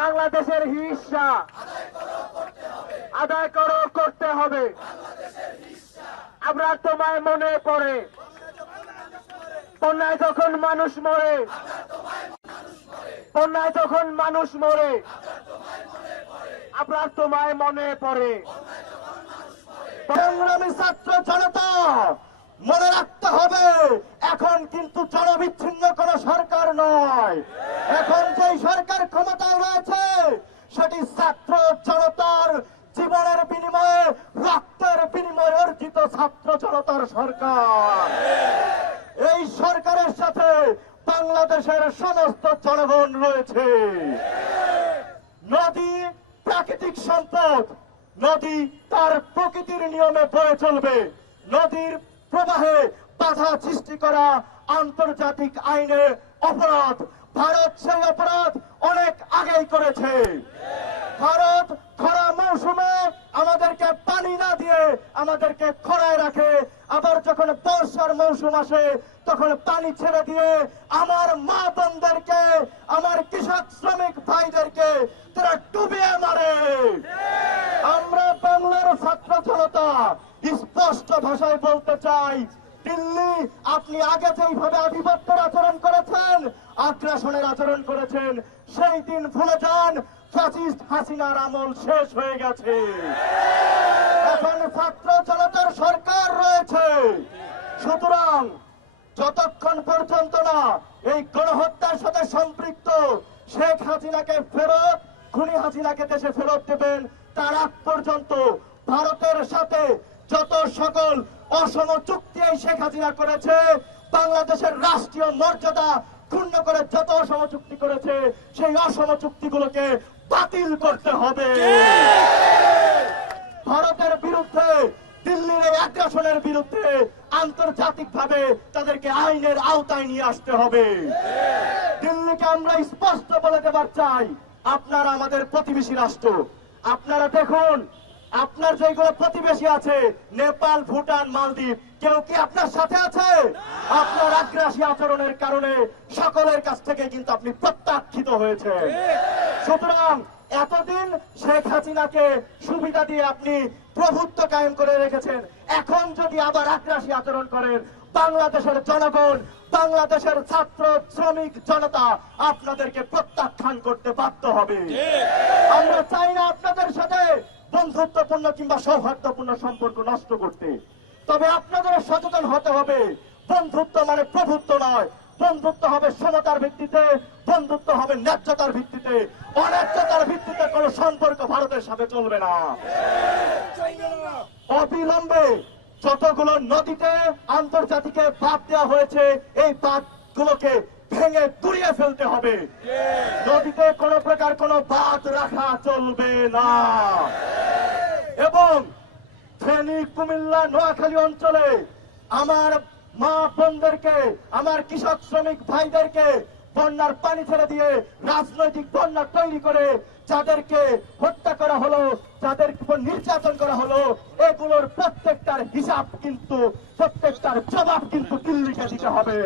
বাংলাদেশের হিস্সা আদায় করতে হবে। আমরা তোমায় মনে পড়ে বন্যায় যখন মানুষ মরে, বন্যায় যখন মানুষ মরে, আমরা তোমায় মনে পড়ে। সংগ্রামী ছাত্র জনতা, মনে রাখতে হবে এখন কিন্তু জনবিচ্ছিন্ন কোন সরকার নয়। এখন যেই সরকার ক্ষমতায় রয়েছে সেটি ছাত্র জনতার জীবনের বিনিময়ে, রক্তের বিনিময়ে অর্জিত ছাত্র জনতার সরকার। এই সরকারের সাথে বাংলাদেশের সমস্ত জনগণ রয়েছে। নদী প্রাকৃতিক সম্পদ, নদী তার প্রকৃতির নিয়মে বয়ে চলবে। নদীর প্রবাহে বাধা সৃষ্টি করা আন্তর্জাতিক আইনে অপরাধ। ভারত সেই অপরাধ অনেক আগেই করেছে। ভারত খরা মৌসুমে আমাদেরকে পানি না দিয়ে আমাদেরকে খরায় রাখে, আবার যখন বর্ষার মৌসুম আসে তখন পানি ছেড়ে দিয়ে আমার মা বোনদেরকে, আমার কৃষক শ্রমিক ভাইদেরকে তারা ডুবিয়ে মারে। আমরা বাংলার ছাত্র জনতা স্পষ্ট ভাষায় বলতে চাই, দিল্লি আপনি আগে যেইভাবে আধিপত্যের আচরণ করেছেন, আগ্রাসনের আচরণ করেছেন, সেই দিন ভুলে যান। ফ্যাসিস্ট হাসিনার আমল শেষ হয়ে গেছে। এখন ছাত্র জনতার সরকার রয়েছে। সুতরাং যতক্ষণ পর্যন্ত না এই গণহত্যার সাথে সম্পৃক্ত শেখ হাসিনাকে ফেরত, খুনি হাসিনাকে দেশে ফেরত দেবেন, তার আগ পর্যন্ত ভারতের সাথে যত সকল অসম চুক্তি এই শেখ হাসিনা করেছে, বাংলাদেশের রাষ্ট্রীয় মর্যাদা ক্ষুণ্ণ করে যত অসম চুক্তি করেছে, সেই অসম চুক্তিগুলোকে বাতিল করতে হবে। ভারতের বিরুদ্ধে, দিল্লির এই আগ্রাসনের বিরুদ্ধে আন্তর্জাতিকভাবে তাদেরকে আইনের আওতায় নিয়ে আসতে হবে। দিল্লিকে আমরা স্পষ্ট বলে দেবার চাই, আপনারা আমাদের প্রতিবেশী রাষ্ট্র। আপনারা দেখুন, আপনার যেগুলো প্রতিবেশী আছে, নেপাল, ভুটান, মালদ্বীপ, কেউ কি আপনার সাথে আছে? আপনার আগ্রাসী আচরণের কারণে সকলের কাছ থেকে কিন্তু আপনি প্রত্যাখ্যিত হয়েছে। সুতরাং এতদিন শেখ হাসিনাকে সুবিধা দিয়ে আপনি প্রভুত্ব কায়েম করে রেখেছেন, এখন যদি আবার আগ্রাসী আচরণ করেন, বাংলাদেশের জনগণ, বাংলাদেশের ছাত্র শ্রমিক জনতা আপনাদেরকে প্রত্যাখ্যান করতে বাধ্য হবে। আমরা চাই না আপনাদের সাথে বন্ধুত্বপূর্ণ কিংবা সৌহার্দ্যপূর্ণ সম্পর্ক নষ্ট করতে, তবে আপনাদের সচেতন হতে হবে। বন্ধুত্ব মানে প্রভুত্ব নয়, বন্ধুত্ব হবে সমতার ভিত্তিতে, বন্ধুত্ব হবে ন্যায্যতার ভিত্তিতে। অন্যায্যতার ভিত্তিতে কোন সম্পর্ক ভারতের সাথে চলবে না। অবিলম্বে যতগুলো নদীতে আন্তর্জাতিকে বাঁধ দেওয়া হয়েছে, এই বাঁধগুলোকে ভেঙে তুড়িয়ে ফেলতে হবে। নদীতে কোন প্রকার কোন বাঁধ রাখা চলবে না। এবং ফেনী, কুমিল্লা, নোয়াখালী অঞ্চলে আমার মা বোনদেরকে, আমার কৃষক শ্রমিক ভাইদেরকে বন্যার পানি ছেড়ে দিয়ে রাজনৈতিক বন্যা তৈরি করে যাদেরকে হত্যা করা হলো, যাদের উপর নির্যাতন করা হলো, এগুলোর প্রত্যেকটার হিসাব কিন্তু, প্রত্যেকটার জবাব কিন্তু দিল্লিকে দিতে হবে।